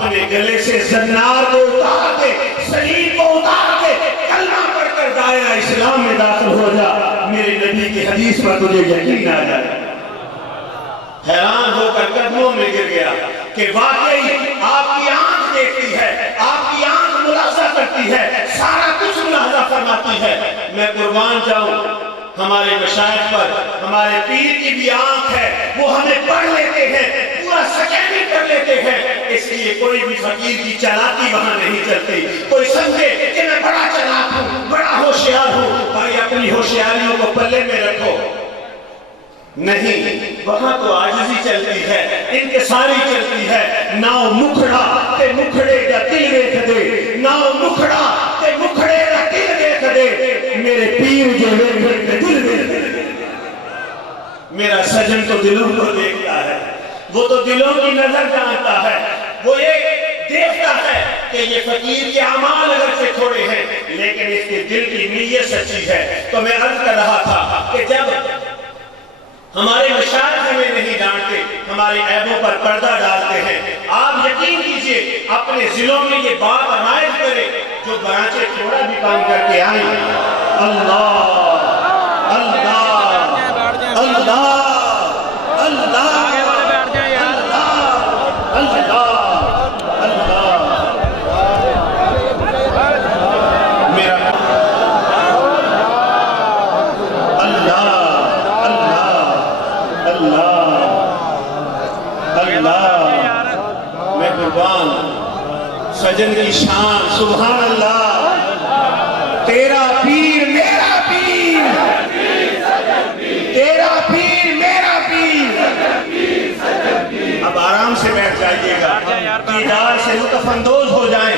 اپنے گلے سے زنار کو اتار دے، سلیم کو اتار دے، کلمہ پڑھ کر دائرہ اسلام میں داخل ہو جا، میرے نبی کی حدیث پر تجھے یقین آ جائے۔ حیران ہو کر قدموں میں گر گیا کہ واقعی آپ کی آنکھ دیکھتی ہے، آپ کی آنکھ ملاحظہ کرتی ہے، سارا کچھ ملاحظہ فرماتی ہے۔ میں قربان جاؤں ہمارے مشائخ پر، ہمارے پیر کی بھی آنکھ ہے، وہ ہمیں پڑھ لیتے ہیں، پورا سکیننگ کر لیتے ہیں، اس لیے کوئی بھی فقیر کی چالاکی وہاں نہیں چلتی۔ کوئی سمجھے کہ میں بڑا چالاک ہوں، بڑا ہوشیار ہوں، بھائی اپنی ہوشیاریوں کو پلے میں رکھو، نہیں، وہاں تو عاجزی چلتی ہے، انکساری چلتی ہے۔ ناؤ مکھڑا تے مکھڑے دا دل ویکھ دے، ناؤ مکھڑا تے مکھڑے دا دل ویکھ دے، میرے پیر جو ویکھ دے دل ویکھ دے۔ میرا سجن تو دلوں کو دیکھتا ہے، وہ تو دلوں کی نظر جانتا ہے، وہ یہ دیکھتا ہے کہ یہ فقیر کے اعمال اگر سے تھوڑے ہیں لیکن اس کے دل کی نیت سچی ہے۔ تو میں عرض کر رہا تھا کہ جب ہمارے مشائخ ہمیں نہیں ڈانٹتے، ہمارے عیبوں پر پردہ ڈالتے ہیں، آپ یقین کیجئے اپنے ضلعوں میں یہ بات عمائد کریں، جو برانچیں تھوڑا بھی کام کر کے آئیں، اللہ اللہ اللہ اللہ سجن کی شان، سبحان اللہ، تیرا پیر میرا پیر، تیرا پیر میرا پیر۔ اب آرام سے بیٹھ جائیے گا، دیدار سے لطف اندوز ہو جائیں،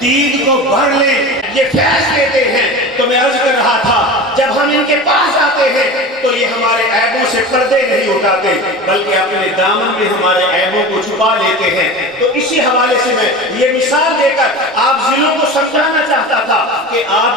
دید کو بھر لیں، یہ فیض لیتے ہیں۔ تو میں عرض کر رہا تھا جب ہم ان کے پاس آتے ہیں تو یہ ہمارے عیبوں سے پردے نہیں اٹھاتے بلکہ اپنے دامن میں ہمارے عیبوں کو چھپا لیتے ہیں۔ تو اسی حوالے سے میں یہ مثال دے کر آپ ضلعوں کو سمجھانا چاہتا تھا کہ آپ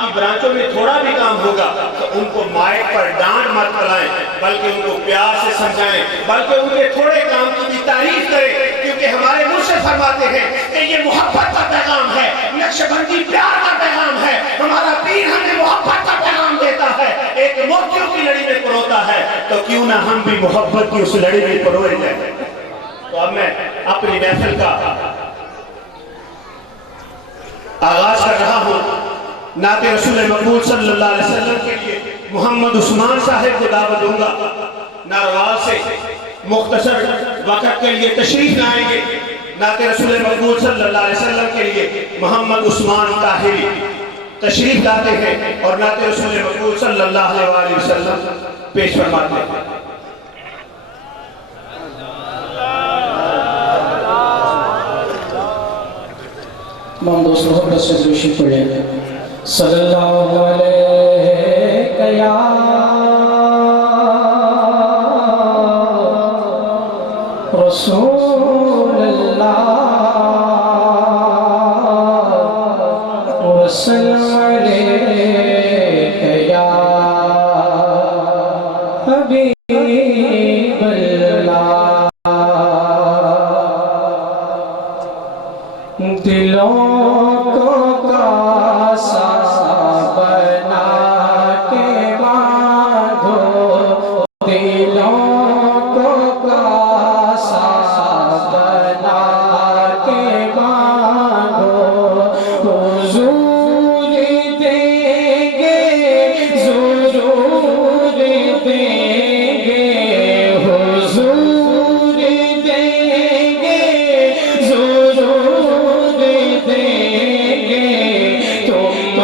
کی برانچوں میں تھوڑا بھی کام ہوگا تو ان کو مائک پر ڈانٹ مت پلائیں بلکہ ان کو پیار سے سمجھائیں، بلکہ ان کے تھوڑے کام کی بھی تعریف کریں، کیونکہ ہمارے مرشد فرماتے ہیں کہ یہ محبت کا پیغام ہے، نقشبندی پیار کا پیغام ہے، ہمارا پیر ہمیں محبت کا پیغام دیتا ہے، ایک موتیوں کی لڑی میں پروتا ہے، تو کیوں نہ ہم بھی محبت کی اس لڑی میں پروئے جائیں۔ تو اب میں اپنی محفل کا آغاز کر رہا ہوں، نعت رسول مقبول صلی اللہ علیہ وسلم کے لیے محمد عثمان صاحب کو دعوت دوں گا، ناروال سے مختصر وقت کے لیے تشریف لائیں گے۔ نعت رسول مقبول صلی اللہ علیہ وسلم کے لیے محمد عثمان طاہری تشریف لاتے ہیں اور نعت رسول مقبول صلی اللہ علیہ وسلم پیش فرماتے ہیں۔ تمام دوست محبت سے دوشی پڑھیں، صلی اللہ علیہ یا رسول اللہ وسلم علیہ یا حبیب اللہ۔ دلوں کو کاسا بنا کے باندھو، دلوں کو کاسا بنا کے باندھو، حضور دیں گے ضرور دیں گے، حضور دیں گے ضرور دیں گے، تم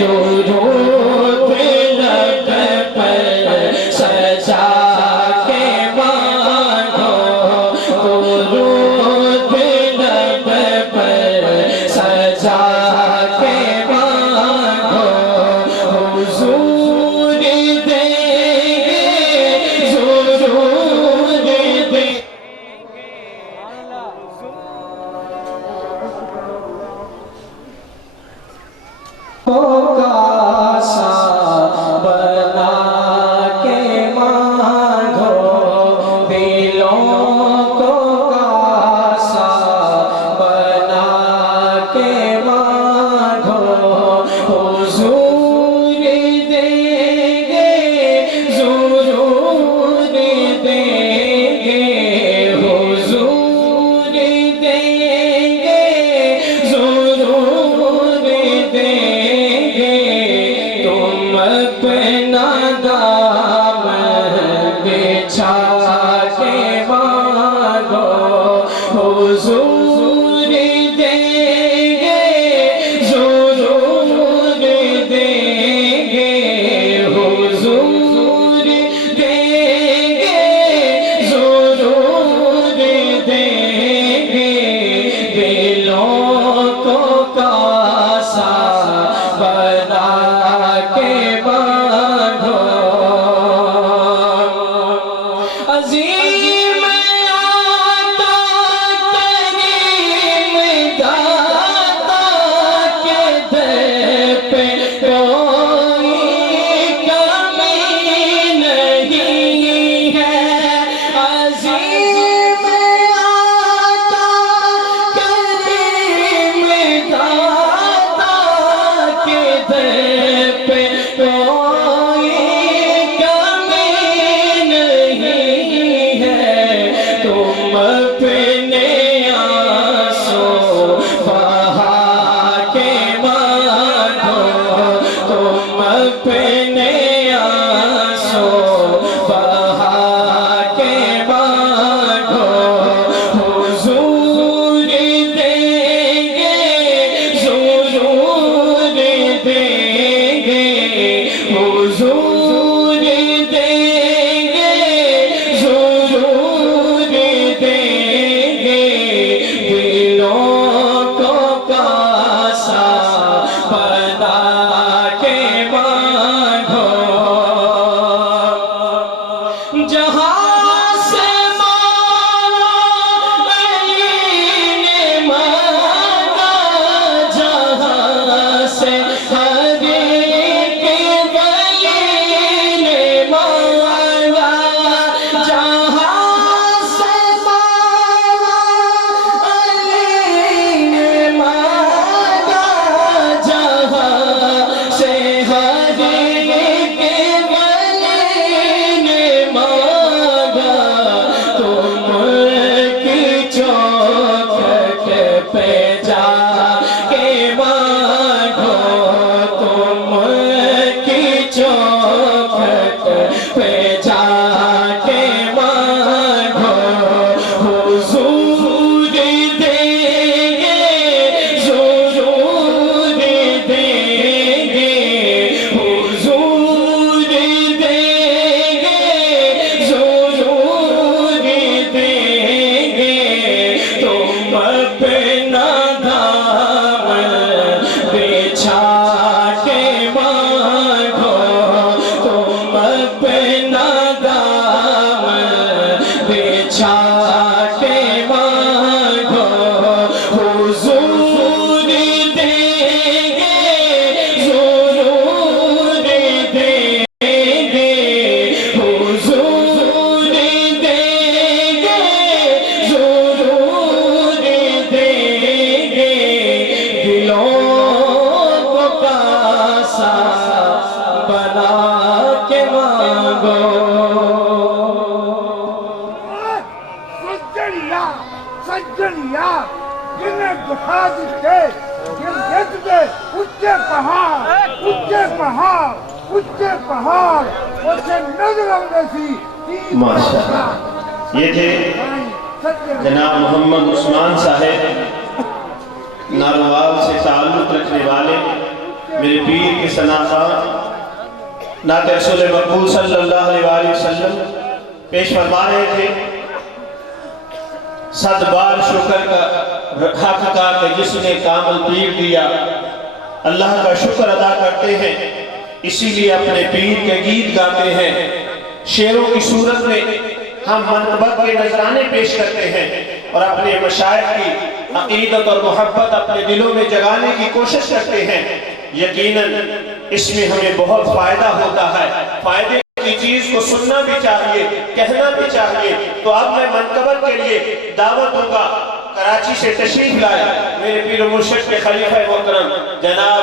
درود لب پر سجا کے مانگو درود لب پر سجا کے مانگو حضور دیں گے ضرور دیں گے کاسا بنا کے مانگو دلوں کو کاسا بنا کے مانگو حضور دیں گے ضرور دیں گے حضور دیں گے ضرور دیں تم اپنا دامن بچھا کے مانگو حضور دیں گے ضرور دیں گے حضور دیں گے ضرور دیں گے دلوں کو کاسا بنا کے مانگو عظیم عطا کریم داتا کے در پہ کوئی کمی نہیں ہے عظیم عطا کریم داتا کے در پہ کوئی کمی نہیں ہے تم اپنے آنسو بہا کے مانگو تم اپنے آنسو بہا کے مانگو حضور دیں گے ضرور دیں گے حضور دیں گے ضرور دیں گے دلوں کو کاسا بنا کے مانگو جہاں سے مولا علی نے مانگا جہاں سے ہر ایک ولی نے مانگا جہاں سے مولا علی نے مانگا جہاں سے ہر ایک ولی نے مانگا تم کی چوکھٹ پہ جا کے مانگو تم کی چوکھٹ پہ جا کے مانگو حضور دیں گے ضرور دیں گے حضور دیں گے ضرور دیں گے تم اپنا دامن بچھا کے مانگو تم اپنا دامن بچھا کے مانگو حضور دیں گے ضرور دیں گے حضور دیں گے ضرور دیں گے دلوں کو کاسا بنا کے مانگو سجنیا جنہیں دکھا دیتے جن دیکھ دے اچھے پہاڑ اسے نظر آنے سی ماشاءاللہ یہ تھے جناب محمد عثمان صاحب ناروال سے تعلق رکھنے والے میرے پیر کے ثنا خان نعت رسول مقبول صلی اللہ علیہ وسلم پیش فرما رہے تھے. 100 بار شکر کا حق کا کہ جس نے کامل پیر دیا. اللہ کا شکر ادا کرتے ہیں، اسی لیے اپنے پیر کے گیت گاتے ہیں. شعروں کی صورت میں ہم منقبت کے نذرانے پیش کرتے ہیں اور اپنے مشائخ کی عقیدت اور محبت اپنے دلوں میں جگانے کی کوشش کرتے ہیں. یقیناً اس میں ہمیں بہت فائدہ ہوتا ہے. فائدے کی چیز کو سننا بھی چاہیے، کہنا بھی چاہیے. تو اب میں منقبت کے لیے دعوت دوں گا کراچی سے تشریف لائے میرے پیر و مرشد کے خلیفہ محترم جناب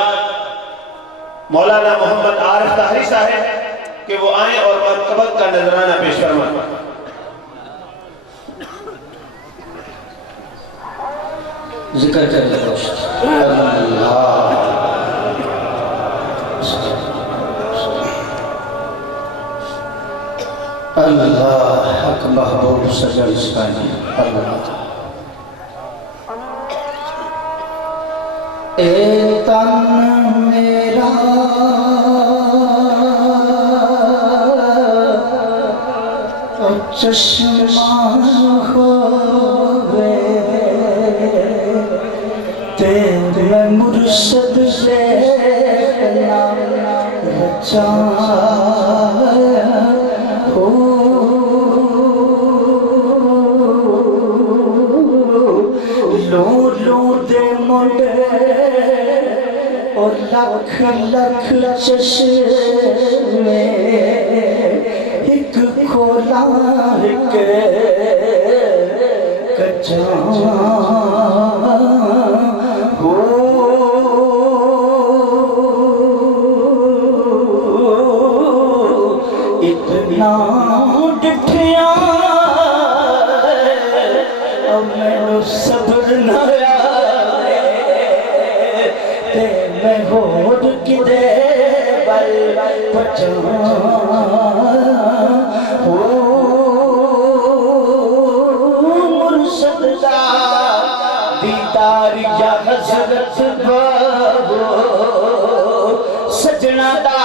مولانا محمد عارف طاہری صاحب کہ وہ آئیں اور منقبت کا نذرانہ پیش فرمائیں. ذکر کر لو اللہ حق محبوب سجل اسفانی اللہ. اے تن میرا چشمہ ہوئے تیرے مرشد سے نام رچایا ہو. لو لو دے منڈے اور لکھ لکھ چشمے ایک کھولا ایک کچا اتنا ڈٹھیا اب میں صبر نہ آئے تے میں ہوڑ کدے بل پچھا مرشد دا دیدار یا حضرت بابو سجنا دا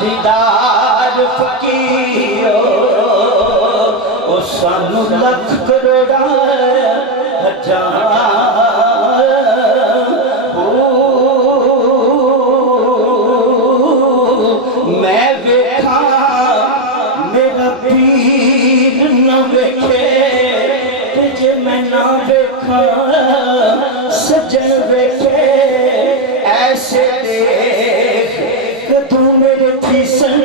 دیدار فقیرو او سانو لکھ کروڑا ہزار میں ویکھا میرا پیر نہ ویکھے تے جے میں نہ ویکھا سجن ویکھے ایسے دیکھ کہ تو میرے تھیسن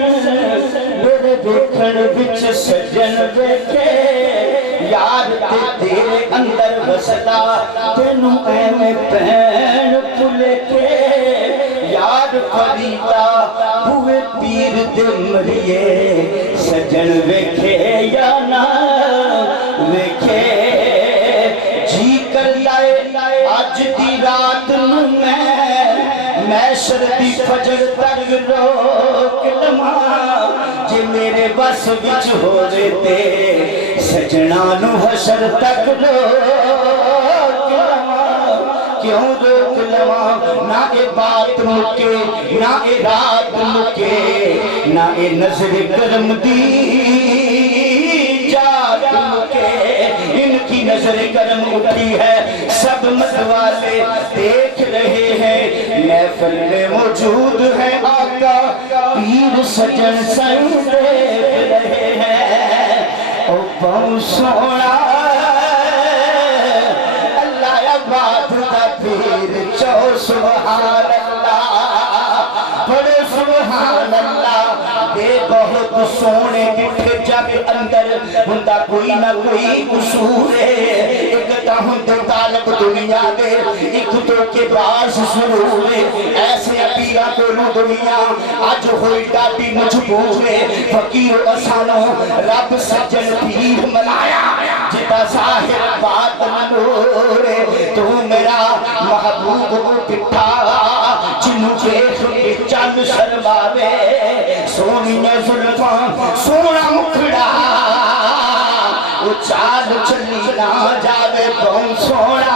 میرے ویکھن وچ سجن ویکھے. یار تے تیرے اندر وسدا تینوں ایویں پہن پلے کے یار فریدا ہوئے پیر دے مریے سجن ویکھے یا نہ ویکھے. جی کر لائے اج دی رات نوں میں شردی فجر تک روک لواں جے میرے بس وچ ہووے تے سجنا نو حشر تک روک لواں. کیوں روک لواں نہ اے بات مکے نہ اے رات مکے نہ اے نظر کرم دی جات مکے. ان کی نظر کرم اٹھی ہے سب متوالے دیکھ رہے ہیں محفل میں موجود ہے آقا پیر سجن سنگ دیکھ رہے ہیں. او بہت سونا اللہ آباد دا پیر چو سبحان اللہ بڑے سبحان اللہ. بے بہت سونے کٹھے جب اندر ہندہ کوئی نہ کوئی قصور ہے. ایک تا ہندے طالب دنیا دے ایک تو کے باس سرور ہے. ایسے پیرا کولو دنیا آج ہوئی ڈاٹی مجبور ہے. فقیر اسانو رب سجن پیر ملایا جتا ظاہر بات منور ہے. تو میرا محبوب پٹھا جنو دیکھ کے چند شرماوے سونی زلفاں سونا مکھڑا وہ چال چلی نہ جاوے بہت سونا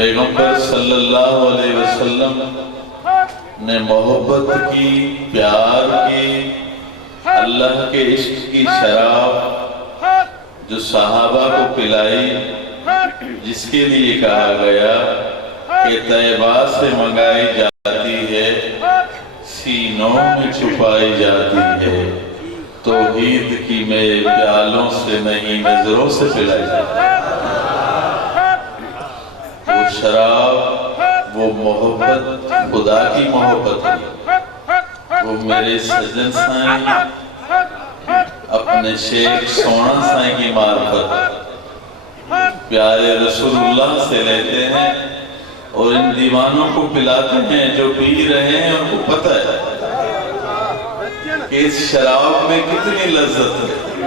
پیغمبر صلی اللہ علیہ وسلم نے محبت کی، پیار کی، اللہ کے عشق کی شراب جو صحابہ کو پلائی، جس کے لیے کہا گیا کہ طیبہ سے منگائی جاتی ہے، سینوں میں چھپائی جاتی ہے، توحید کی میرے پیالوں سے نہیں نظروں سے پلائی جاتی ہے۔ وہ شراب، وہ محبت خدا کی محبت ہے، وہ میرے سجن سائیں اپنے شیخ سونا سائیں کی معرفت پیارے رسول اللہ سے لیتے ہیں اور ان دیوانوں کو پلاتے ہیں جو پی رہے ہیں، ان کو پتہ ہے کہ اس شراب میں کتنی لذت ہے۔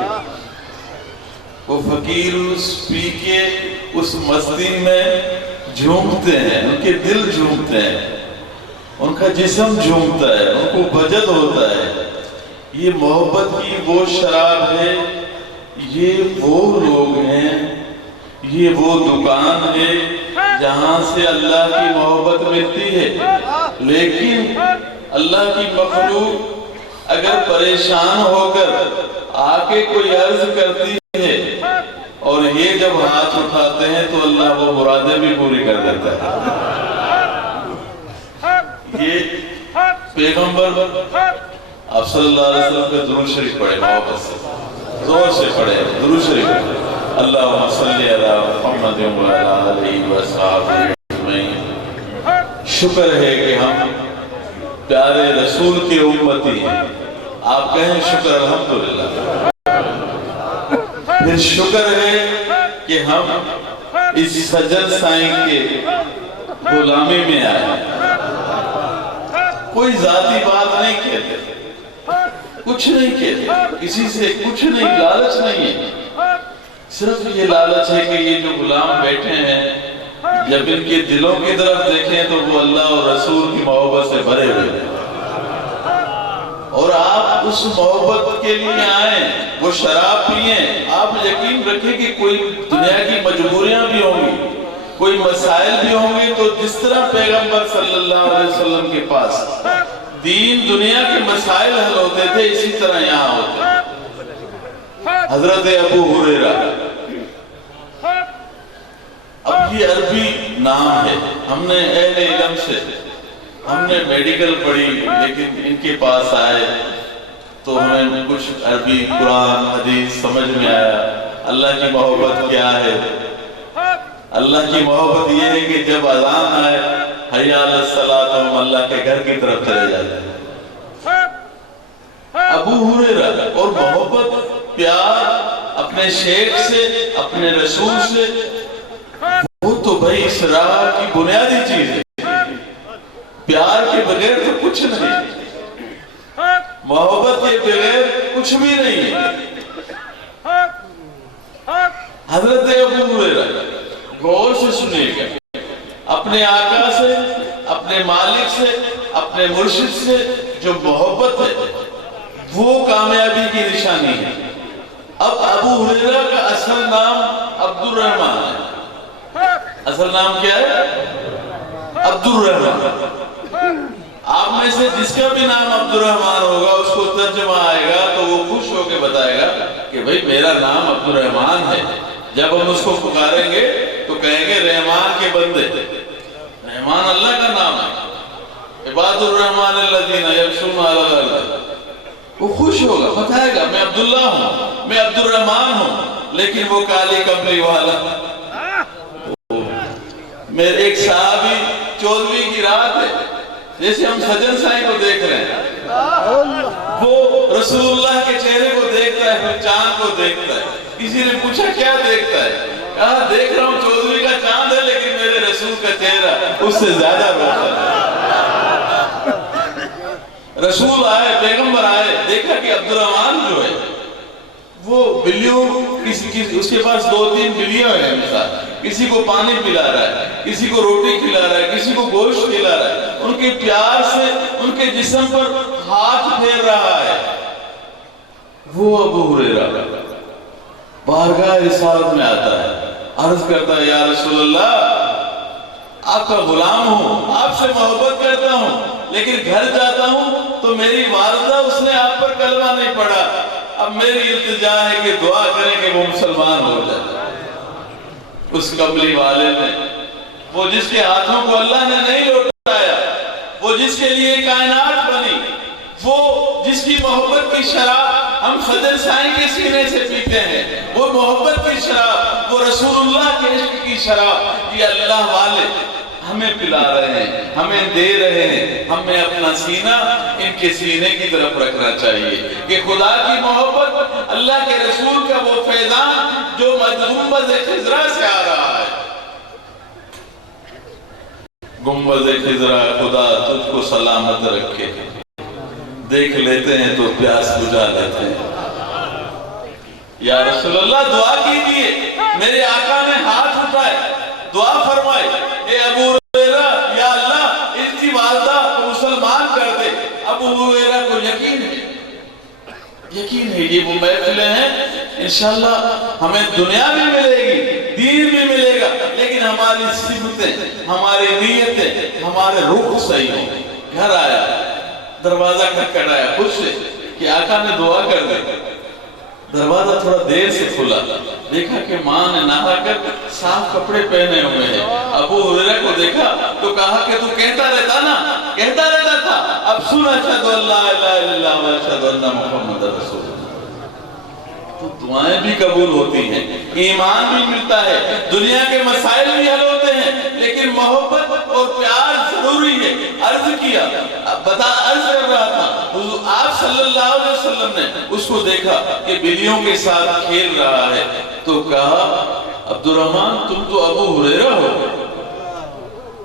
وہ فقیر اس پی کے اس مستی میں جھومتے ہیں، ان کے دل جھومتے ہیں، ان کا جسم جھومتا ہے، ان کو بجد ہوتا ہے۔ یہ محبت کی وہ شراب ہے، یہ وہ لوگ ہیں، یہ وہ دکان ہے جہاں سے اللہ کی محبت ملتی ہے۔ لیکن اللہ کی مخلوق اگر پریشان ہو کر آ کے کوئی عرض کرتی ہے اور یہ جب ہاتھ اٹھاتے ہیں تو اللہ وہ مرادیں بھی پوری کر دیتا ہے۔ یہ پیغمبر آپ صلی اللہ علیہ وسلم پہ درود شریف پڑھے، محبت سے زور سے پڑھے درود شریف۔ اللہم صلی علی محمد وعلی آلہ وصحبہ اجمعین۔ شکر ہے کہ ہم پیارے رسول کی امتی ہیں۔ آپ کہیں شکر الحمدللہ۔ پھر شکر ہے کہ ہم اس سجن سائیں کے غلامی میں آئے۔ کوئی ذاتی بات نہیں کہتے، کچھ نہیں کہتے، کسی سے کچھ نہیں، لالچ نہیں ہے۔ صرف یہ لالچ ہے کہ یہ جو غلام بیٹھے ہیں جب ان کے دلوں کی طرف دیکھیں تو وہ اللہ اور رسول کی محبت سے بھرے ہوئے ہیں، اور آپ اس محبت کے لیے آئیں، وہ شراب پئیں۔ آپ یقین رکھیں کہ کوئی دنیا کی مجبوریاں بھی ہوں گی، کوئی مسائل بھی ہوں گے، تو جس طرح پیغمبر صلی اللہ علیہ وسلم کے پاس دین دنیا کے مسائل حل ہوتے تھے، اسی طرح یہاں ہوتے ہیں۔ حضرت ابو ہریرہ، اب یہ عربی نام ہے، ہم نے اہل علم سے، ہم نے میڈیکل پڑھی لیکن ان کے پاس آئے تو ہمیں کچھ عربی قرآن حدیث سمجھ میں آیا۔ اللہ کی محبت کیا ہے؟ اللہ کی محبت یہ ہے کہ جب اذان آئے حی علی الصلاۃ تو ہم اللہ کے گھر کی طرف چلے جاتے ہیں۔ ابو ہریرہ، اور محبت پیار اپنے شیخ سے، اپنے رسول سے، وہ تو بھائی اس راہ کی بنیادی چیز ہے۔ پیار کے بغیر تو کچھ نہیں، محبت کے بغیر کچھ بھی نہیں ہے۔ حضرت ابو ہریرہ، غور سے سنیے گا، اپنے آقا سے، اپنے مالک سے، اپنے مرشد سے جو محبت ہے وہ کامیابی کی نشانی ہے۔ اب ابو ہریرہ کا اصل نام عبد الرحمن ہے۔ اصل نام کیا ہے؟ عبد الرحمن۔ آپ میں سے جس کا بھی نام عبد الرحمن ہوگا اس کو ترجمہ آئے گا تو وہ خوش ہو کے بتائے گا کہ بھئی میرا نام عبد الرحمن ہے۔ جب ہم اس کو پکاریں گے تو کہیں گے رحمان کے بندے۔ رحمان اللہ کا نام ہے، عباد الرحمن الذین یمشون علی الارض۔ وہ خوش ہوگا، بتائے گا میں عبداللہ ہوں، میں عبد الرحمن ہوں، لیکن وہ کالی کملی والا۔ میرے ایک صحابی 14ویں کی رات ہے، جیسے ہم سجن سائیں کو دیکھ رہے ہیں، وہ رسول اللہ کے چہرے کو دیکھتا ہے، پھر چاند کو دیکھتا ہے۔ کسی نے پوچھا کیا دیکھتا ہے؟ کہا دیکھ رہا ہوں 14ویں کا چاند ہے لیکن میرے رسول کا چہرہ اس سے زیادہ روشن ہے۔ رسول آئے، پیغمبر آئے، دیکھا کہ عبد الرحمن جو ہے وہ بلیوں، اس کے پاس 2-3 بلیاں ہیں، مثال کسی کو پانی پلا رہا ہے، کسی کو روٹی کھلا رہا ہے، کسی کو گوشت کھلا رہا ہے، ان کے پیار سے ان کے جسم پر ہاتھ پھیر رہا ہے۔ وہ ابو ہریرہ بارگاہ رسالت میں آتا ہے، عرض کرتا ہے یا رسول اللہ آپ کا غلام ہوں، آپ سے محبت کرتا ہوں، لیکن گھر جاتا ہوں تو میری والدہ اس نے آپ پر کلمہ نہیں پڑھا، اب میری التجا ہے کہ دعا کریں کہ وہ مسلمان ہو جائے۔ اس قبلی والد نے، وہ جس کے ہاتھوں کو اللہ نے نہیں لوٹایا، وہ جس کے لیے کائنات بنی، وہ جس کی محبت کی شراب ہم سجن سائیں کے سینے سے پیتے ہیں، وہ محبت کی شراب، وہ رسول اللہ کے عشق کی شراب، یہ اللہ والے ہمیں پلا رہے ہیں، ہمیں دے رہے ہیں۔ ہمیں اپنا سینہ ان کے سینے کی طرف رکھنا چاہیے کہ خدا کی محبت، اللہ کے رسول کا وہ فیضان جو گنبد خضرا سے آ رہا ہے۔ گنبد خضرا خدا تجھ کو سلامت رکھے، دیکھ لیتے ہیں تو پیاس بجھا لیتے ہیں۔ یا رسول اللہ دعا کیجئے، میرے آقا نے ہاتھ اٹھائے، دعا فرمائے، اے ابو ہریرہ یا اللہ اس کی والدہ کو مسلمان کر دے۔ ابو ہریرہ کو یقین ہے یہ وہ محفلیں ہیں انشاءاللہ ہمیں دنیا بھی ملے گی، دین بھی ملے گا، لیکن ہماری سمتیں، ہماری نیتیں، ہمارے رخ صحیح ہوں۔ گھر آیا، دروازہ کھٹکھٹایا خود سے کہ آقا نے دعا کر دے۔ دروازہ تھوڑا دیر سے کھلا، دیکھا کہ ماں نے نہا کر صاف کپڑے پہنے ہوئے ہیں۔ ابو ہریرہ کو دیکھا تو کہا کہ تو کہتا رہتا نا، کہتا رہتا تھا، اب سن اشہد ان لا الہ الا اللہ و اشہد ان محمد رسول اللہ۔ تو دعائیں بھی قبول ہوتی ہیں، ایمان بھی ملتا ہے، دنیا کے مسائل بھی حل ہوتے ہیں، لیکن محبت اور پیار ضروری ہے۔ عرض کیا، عرض کر رہا تھا، آپ صلی اللہ علیہ وسلم نے اس کو دیکھا کہ بلیوں کے ساتھ کھیل رہا ہے، تو کہا عبد الرحمن تم تو ابو ہریرہ ہو،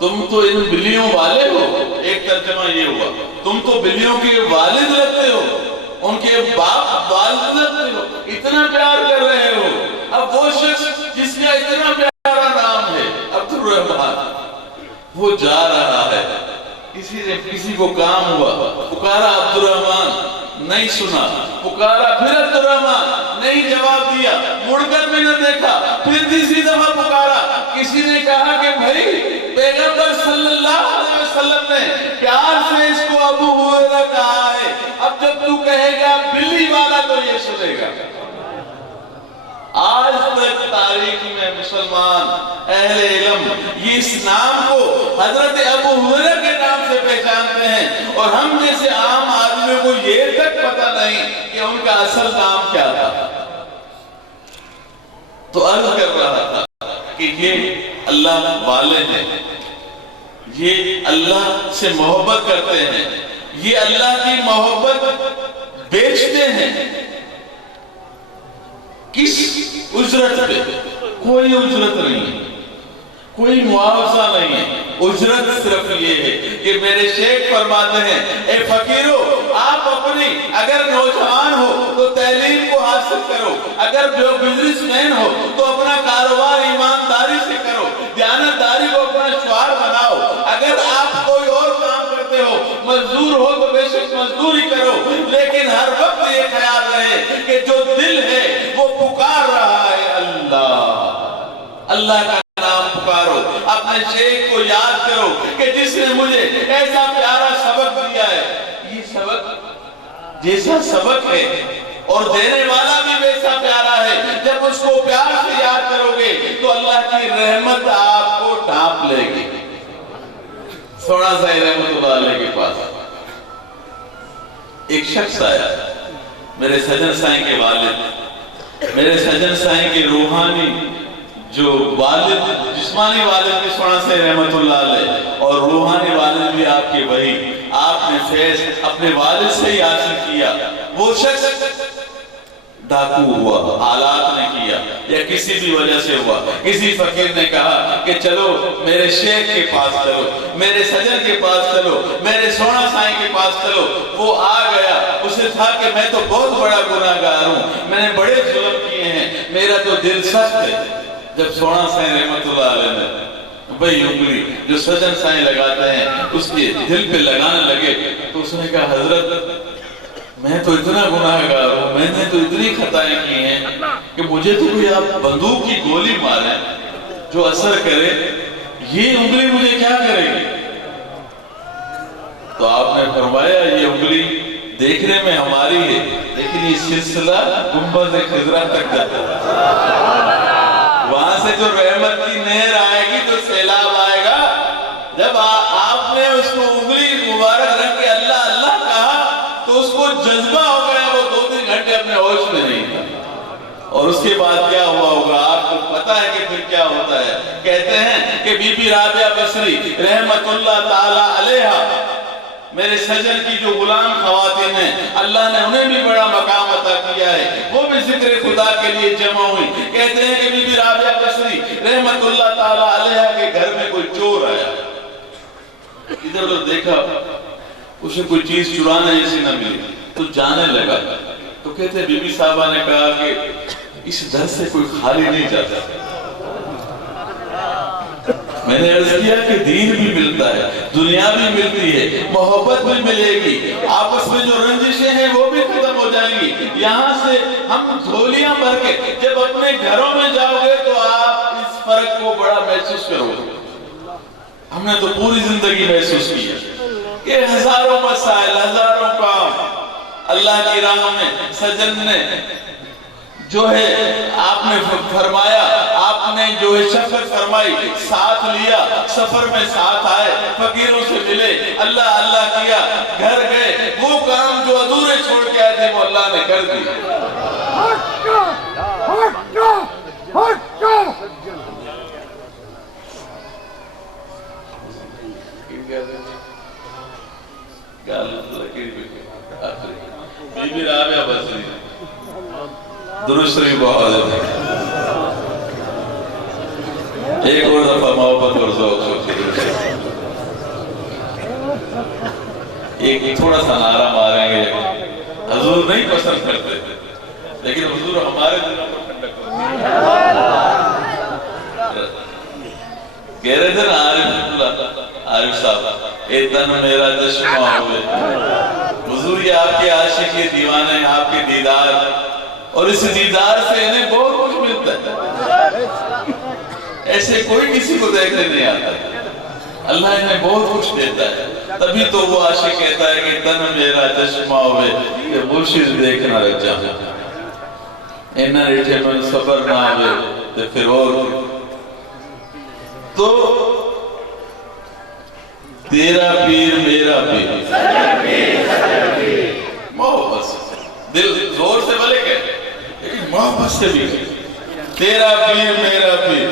تم تو ان بلیوں والے ہو۔ ایک ترجمہ یہ ہوا، تم تو بلیوں کے والد لگتے ہو، ان کے باپ والد لگتے ہو، اتنا پیار کر رہے ہو۔ اب وہ شخص جس کا اتنا پیارا نام ہے عبد الرحمن، وہ جا رہا ہے، کسی کو کام ہوا، پکارا عبد الرحمن، نہیں سنا، پکارا پھر عبد الرحمن، نہیں جواب دیا، مڑ کر میں نے دیکھا، پھر تیسری دفعہ پکارا، کسی نے کہا کہ بھائی پیغمبر صلی اللہ علیہ وسلم نے پیار سے اس کو ابو ہریرہ کہا ہے، اب جب تو کہے گا بلی والا تو یہ سنے گا۔ آج تک تاریخ میں مسلمان اہل علم یہ اس نام کو حضرت ابو ہریرہ کے نام سے پہچانتے ہیں، اور ہم جیسے عام آدمی کو یہ تک پتہ نہیں کہ ان کا اصل نام کیا تھا۔ تو عرض کر رہا تھا کہ یہ اللہ والے ہیں، یہ اللہ سے محبت کرتے ہیں، یہ اللہ کی محبت بیچتے ہیں۔ کس اجرت پہ؟ کوئی اجرت نہیں ہے، کوئی معاوضہ نہیں ہے، اجرت صرف یہ ہے کہ میرے شیخ فرماتے ہیں، اے فقیرو آپ اپنی اگر نوجوان ہو تو تعلیم کو حاصل کرو، اگر جو بزنس مین ہو تو اپنا کاروبار ایمانداری سے کرو، دیانتداری کو اپنا شعار بناؤ، اگر آپ کوئی اور کام کرتے ہو، مزدور ہو تو بے شک مزدوری کرو، لیکن ہر وقت یہ خیال رہے کہ جو دل ہے وہ پکار رہا ہے اللہ، اللہ کا نام پکارو، اپنے شیخ کو یاد کرو کہ جس نے مجھے ایسا پیارا سبق دیا ہے، یہ سبق جیسا سبق ہے اور دینے والا بھی ویسا پیارا ہے، جب اس کو پیار سے یاد کرو گے تو اللہ کی رحمت آپ کو ڈھانپ لے گی۔ سونا سائی رحمت اللہ علیہ کے پاس ایک شخص آیا، میرے سجن سائیں کے والد، میرے سجن سائیں کے روحانی جو والد، جسمانی والد بھی سونا سائی رحمت اللہ علیہ اور روحانی والد بھی آپ کے وہی، آپ نے فیض اپنے والد سے ہی حاصل کیا۔ وہ شخص ڈاکو ہوا، حالات نے کیا یا کسی بھی وجہ سے ہوا، کسی فقیر نے کہا کہ چلو میرے شیخ کے پاس چلو، میرے سجن کے پاس چلو، میرے سونا سائیں کے پاس چلو۔ وہ آ گیا، اسے تھا کہ میں تو بہت بڑا گناہگار ہوں، میں نے بڑے ظلم کیے ہیں، میرا تو دل سخت ہے۔ جب سونا سائیں رحمت اللہ علیہ نے وہی انگلی جو سجن سائیں لگاتے ہیں اس کے دل پہ لگانے لگے تو اس نے کہا حضرت میں تو اتنا گناہگار ہوں، میں نے تو اتنی خطائیں کی ہیں کہ مجھے تو کوئی آپ بندوق کی گولی مارے جو اثر کرے، یہ انگلی مجھے کیا کرے گی؟ تو آپ نے فرمایا یہ انگلی دیکھنے میں ہماری ہے لیکن یہ سلسلہ گنبد خضرا تک جاتا ہے. وہاں سے جو رحمت کی نہر آئے گی جو سیلاب آئے گا. جب آپ نے اس کو انگلی مبارک رکھ کے اللہ اللہ کہا تو اس کو جذبہ ہو گیا. وہ 2-3 گھنٹے اپنے ہوش میں نہیں تھا. اور اس کے بعد کیا ہوا ہوگا آپ کو پتا ہے کہ پھر کیا ہوتا ہے. کہتے ہیں کہ بی بی رابعہ بصری رحمت اللہ تعالی علیہا میرے سجن کی جو غلام خواتین ہیں اللہ نے انہیں بھی بڑا مقام عطا کیا ہے. وہ بھی ذکر خدا کے لیے جمع ہوئی. کہتے ہیں کہ بی بی رابعہ بصری رحمت اللہ تعالی علیہا کے گھر میں کوئی چور آیا. ادھر ادھر دیکھا اسے کوئی چیز چرانے جیسی نہ ملی تو جانے لگا. تو کہتے ہیں بی بی صاحبہ نے کہا کہ اس گھر سے کوئی خالی نہیں جاتا. میں نے عرض کیا کہ دین بھی ملتا ہے دنیا بھی ملتی ہے محبت بھی ملے گی. آپس میں جو رنجشیں ہیں وہ بھی ختم ہو جائیں گی. یہاں سے ہم جھولیاں بھر کے جب اپنے گھروں میں جاؤ گے تو آپ اس فرق کو بڑا محسوس کرو گے. ہم نے تو پوری زندگی محسوس کی ہے کہ ہزاروں مسائل ہزاروں کام اللہ کی راہ میں سجن نے جو ہے آپ نے فرمایا آپ نے جو ہے شفقت فرمائی ساتھ لیا سفر میں ساتھ آئے فقیروں سے ملے اللہ اللہ کیا گھر گئے وہ کام جو ادھورے چھوڑ کے آئے تھے وہ اللہ نے کر دی. بی بی رابعہ بصری درست شریف بہت ہے. ایک اور دفعہ محبت اور ذوق سے ایک تھوڑا سا نعرہ ماریں گے. حضور نہیں پسند کرتے لیکن حضور ہمارے دلوں کو ٹھنڈک کرتے کہہ رہے تھے نا عارف صاحب اے تن میرا چشمہ ہوئے. حضور یہ آپ کے عاشق یہ دیوانے آپ کے دیدار اور اس دیدار سے انہیں بہت کچھ ملتا ہے. ایسے کوئی کسی کو دیکھنے نہیں آتا. اللہ انہیں بہت کچھ دیتا ہے. تبھی تو وہ عاشق کہتا ہے کہ تن میرا چشمہ ہوئے کہ مرشد دیکھنا رہ جاؤں انہاں ریٹھے من صبر نہ آوے تو پھر اور تو تیرا پیر میرا پیر محبت سے دل زور سے بلے کہتے لیکن محبت سے بھی تیرا پیر میرا پیر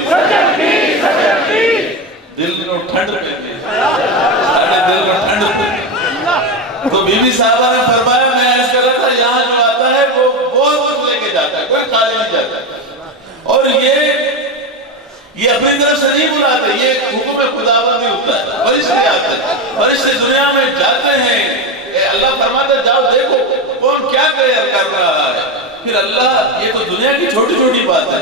دل میں ٹھنڈ پہتے سارے دل میں ٹھنڈ پہتے. تو بی بی صاحبہ نے فرمایا میں ایسا کر رہا تھا یہاں جو آتا ہے وہ بہت کچھ لے کے جاتا ہے کوئی خالی نہیں جاتا. اور یہ اپنی طرف سے نہیں بلاتے یہ حکم خداوندی ہوتا ہے. فرشتے آتے ہیں فرشتے دنیا میں جاتے ہیں اللہ فرماتا ہے جاؤ دیکھو کون کیا کر رہا ہے. پھر اللہ یہ تو دنیا کی چھوٹی چھوٹی بات ہے.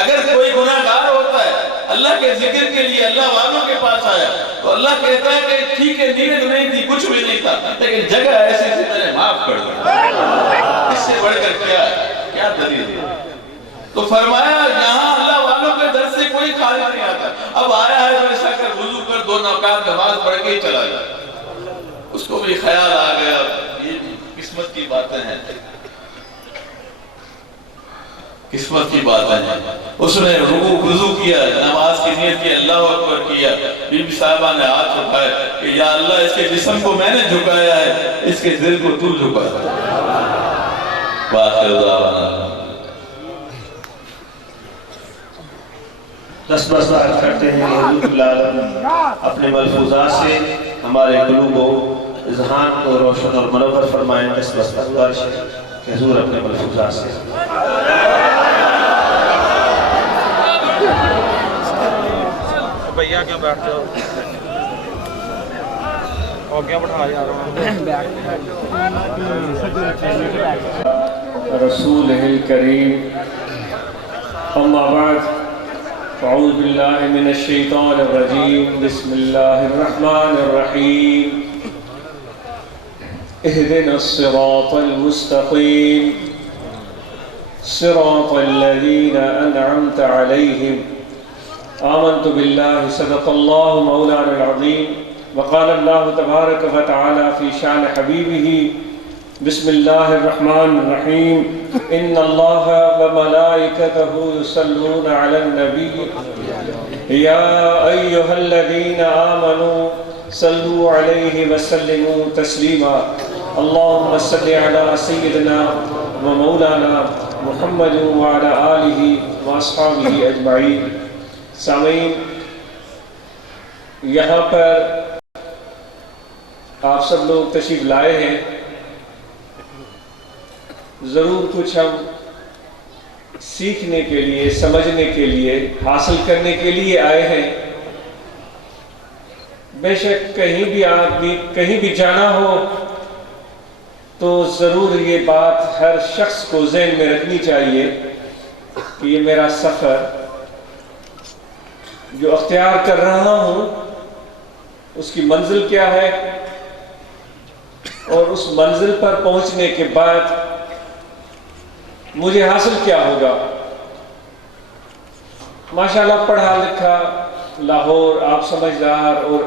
اگر کوئی گناہگار ہوتا ہے اللہ کے ذکر کے لیے اللہ والوں کے پاس آیا تو اللہ کہتا ہے کہ ٹھیک ہے نیت نہیں تھی کچھ بھی نہیں تھا لیکن جگہ ایسی سے میں نے معاف کر دیا. اس سے بڑھ کر کیا دلیل ہے. تو فرمایا یہاں اللہ والوں کے در سے کوئی خالی نہیں آتا. اب آیا ہے تو ایسا کر وضو کر 2 رکعت نماز پڑھ کے ہی چلا گیا. اس کو بھی خیال آ گیا یہ قسمت کی باتیں ہیں قسمت کی باتیں ہیں. اس نے وضو کیا نماز کی نیت کی اللہ اکبر کیا. بی بی صاحبہ نے ہاتھ اٹھائے کہ یا اللہ اس کے جسم کو میں نے جھکایا ہے اس کے دل کو تو جھکا. باخر دعوانا دس بات کرتے ہیں حضور العالم اپنے ملفوظات سے ہمارے قلوب و اذہان کو روشن اور منور فرمائیں. دس گزارش ہے کہ حضور اپنے ملفوظات سے بھیا کیا بیٹھتے ہو اور کیا بٹھا جا رہا رسول الکریم. اما بعد اعوذ باللہ من الشیطان الرجیم بسم اللہ الرحمن الرحیم. اهدنا الصراط المستقیم صراط الذین انعمت علیہم آمنت باللہ صدق اللہ مولانا العظیم وقال اللہ تبارک و تعالی فی شان حبیبہ بسم اللہ الرحمن الرحیم ان اللہ وملائکتہ یصلون علی النبی یا ایہا الذین آمنوا صلوا علیہ وسلموا تسلیما اللہم صل علی سیدنا و مولانا محمد وعلی آلہ واصحابہ اجمعین۔ سامعین، یہاں پر آپ سب لوگ تشریف لائے ہیں، ضرور کچھ ہم سیکھنے کے لیے، سمجھنے کے لیے، حاصل کرنے کے لیے آئے ہیں۔ بے شک کہیں بھی آدمی کہیں بھی جانا ہو تو ضرور یہ بات ہر شخص کو ذہن میں رکھنی چاہیے کہ یہ میرا سفر جو اختیار کر رہا ہوں اس کی منزل کیا ہے، اور اس منزل پر پہنچنے کے بعد مجھے حاصل کیا ہوگا۔ ماشاءاللہ پڑھا لکھا لاہور آپ سمجھدار اور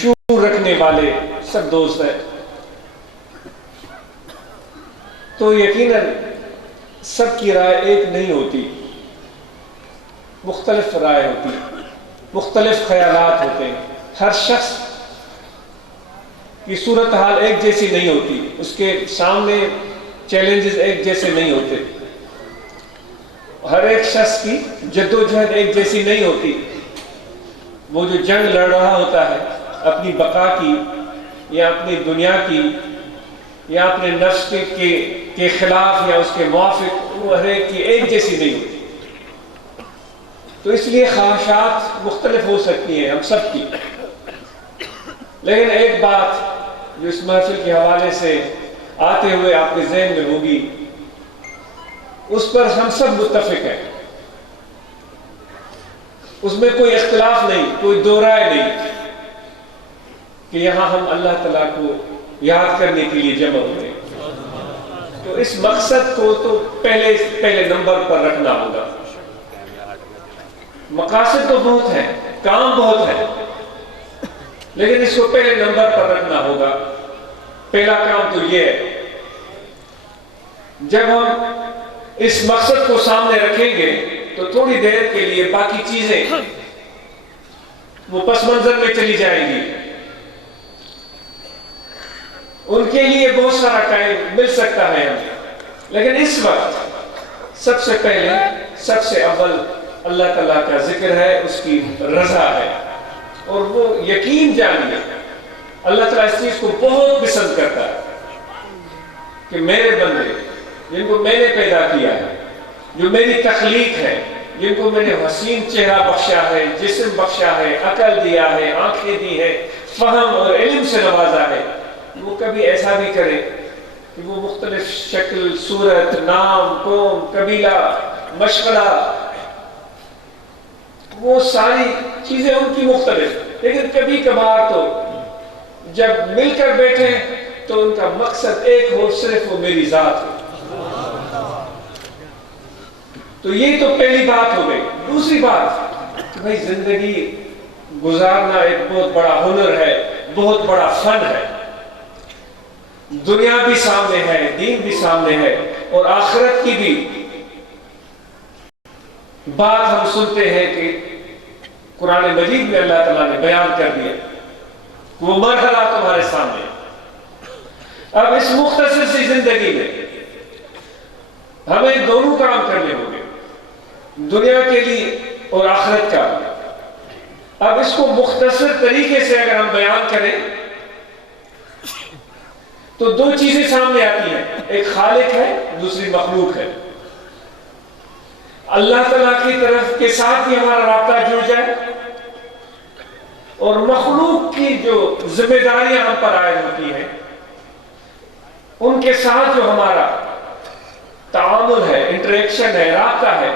شعور رکھنے والے سب دوست ہیں، تو یقیناً سب کی رائے ایک نہیں ہوتی، مختلف رائے ہوتی، مختلف خیالات ہوتے ہیں، ہر شخص کی صورتحال ایک جیسی نہیں ہوتی، اس کے سامنے چیلنجز ایک جیسے نہیں ہوتے، ہر ایک شخص کی جدوجہد ایک جیسی نہیں ہوتی۔ وہ جو جنگ لڑ رہا ہوتا ہے اپنی بقا کی یا اپنی دنیا کی یا اپنے نفس کے خلاف یا اس کے موافق، وہ ہر ایک کی ایک جیسی نہیں ہوتی، تو اس لیے خواہشات مختلف ہو سکتی ہیں ہم سب کی، لیکن ایک بات جو اس محفل کے حوالے سے آتے ہوئے آپ کے ذہن میں ہوگی، اس پر ہم سب متفق ہیں، اس میں کوئی اختلاف نہیں، کوئی دو رائے نہیں کہ یہاں ہم اللہ تعالیٰ کو یاد کرنے کے لیے جمع ہوئے، تو اس مقصد کو تو پہلے نمبر پر رکھنا ہوگا۔ مقاصد تو بہت ہیں، کام بہت ہے، لیکن اس کو پہلے نمبر پر رکھنا ہوگا۔ پہلا کام تو یہ ہے، جب ہم اس مقصد کو سامنے رکھیں گے تو تھوڑی دیر کے لیے باقی چیزیں وہ پس منظر میں چلی جائیں گی، ان کے لیے بہت سارا ٹائم مل سکتا ہے ہمیں، لیکن اس وقت سب سے پہلے سب سے اول اللہ تعالیٰ کا ذکر ہے، اس کی رضا ہے، اور وہ یقین جانیے اللہ تعالیٰ اس چیز کو بہت پسند کرتا ہے کہ میرے بندے جن کو میں نے پیدا کیا ہے، جو میری تخلیق ہے، جن کو میں نے حسین چہرہ بخشا ہے، جسم بخشا ہے، عقل دیا ہے، آنکھیں دی ہے، فہم اور علم سے نوازا ہے، وہ کبھی ایسا بھی کرے کہ وہ مختلف شکل، صورت، نام، قوم، قبیلہ، مشغلہ، وہ ساری چیزیں ان کی مختلف، لیکن کبھی کبھار تو جب مل کر بیٹھے تو ان کا مقصد ایک ہو، صرف وہ میری ذات ہو۔ تو یہ تو پہلی بات ہو گئی۔ دوسری بات کہ بھائی زندگی گزارنا ایک بہت بڑا ہنر ہے، بہت بڑا فن ہے، دنیا بھی سامنے ہے، دین بھی سامنے ہے، اور آخرت کی بھی بات ہم سنتے ہیں کہ قرآن مجید میں اللہ تعالیٰ نے بیان کر دیا، وہ مرحلہ تمہارے سامنے۔ اب اس مختصر سی زندگی میں ہمیں دونوں کام کرنے ہوں گے، دنیا کے لیے اور آخرت کا۔ اب اس کو مختصر طریقے سے اگر ہم بیان کریں تو دو چیزیں سامنے آتی ہیں، ایک خالق ہے، دوسری مخلوق ہے۔ اللہ تعالیٰ کی طرف کے ساتھ بھی ہمارا رابطہ جڑ جائے، اور مخلوق کی جو ذمہ داریاں ہم پر عائد ہوتی ہیں ان کے ساتھ جو ہمارا تعامل ہے، انٹریکشن ہے، رابطہ ہے،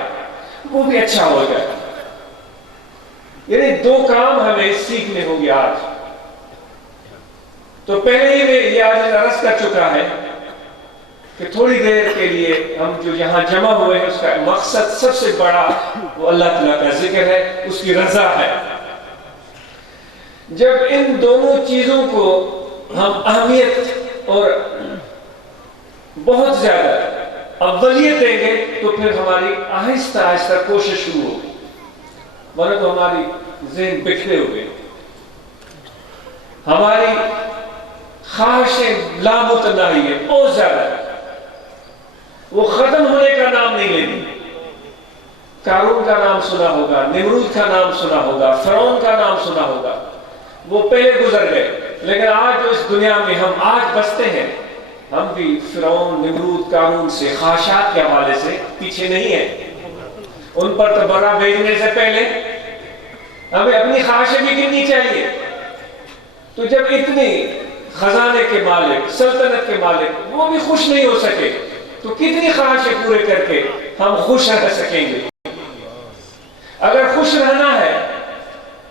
وہ بھی اچھا ہو جائے۔ یعنی دو کام ہمیں سیکھنے ہوں گے آج۔ تو پہلے ہی میں یہ آج عرض کر چکا ہے کہ تھوڑی دیر کے لیے ہم جو یہاں جمع ہوئے ہیں اس کا مقصد سب سے بڑا وہ اللہ تعالیٰ کا ذکر ہے، اس کی رضا ہے۔ جب ان دونوں چیزوں کو ہم اہمیت اور بہت زیادہ اولیت دیں گے تو پھر ہماری آہستہ آہستہ کوشش شروع ہوگی، ورنہ تو ہماری ذہن بکھرے ہوئے، ہماری خواہشیں لامتناہی ہے بہت زیادہ، وہ ختم ہونے کا نام نہیں لیتی۔ قارون کا نام سنا ہوگا، نمرود کا نام سنا ہوگا، فرعون کا نام سنا ہوگا، وہ پہلے گزر گئے، لیکن آج جو اس دنیا میں ہم آج بستے ہیں، ہم بھی فرعون، نمرود، قارون سے خواہشات کے حوالے سے پیچھے نہیں ہیں۔ ان پر تبرہ بھیجنے سے پہلے ہمیں اپنی خواہشیں بھی گننی چاہیے۔ تو جب اتنی خزانے کے مالک، سلطنت کے مالک وہ بھی خوش نہیں ہو سکے تو کتنی خواہشیں پورے کر کے ہم خوش رہ سکیں گے؟ اگر خوش رہنا ہے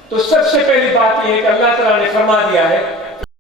تو سب سے پہلی بات یہ ہے کہ اللہ تعالیٰ نے فرما دیا ہے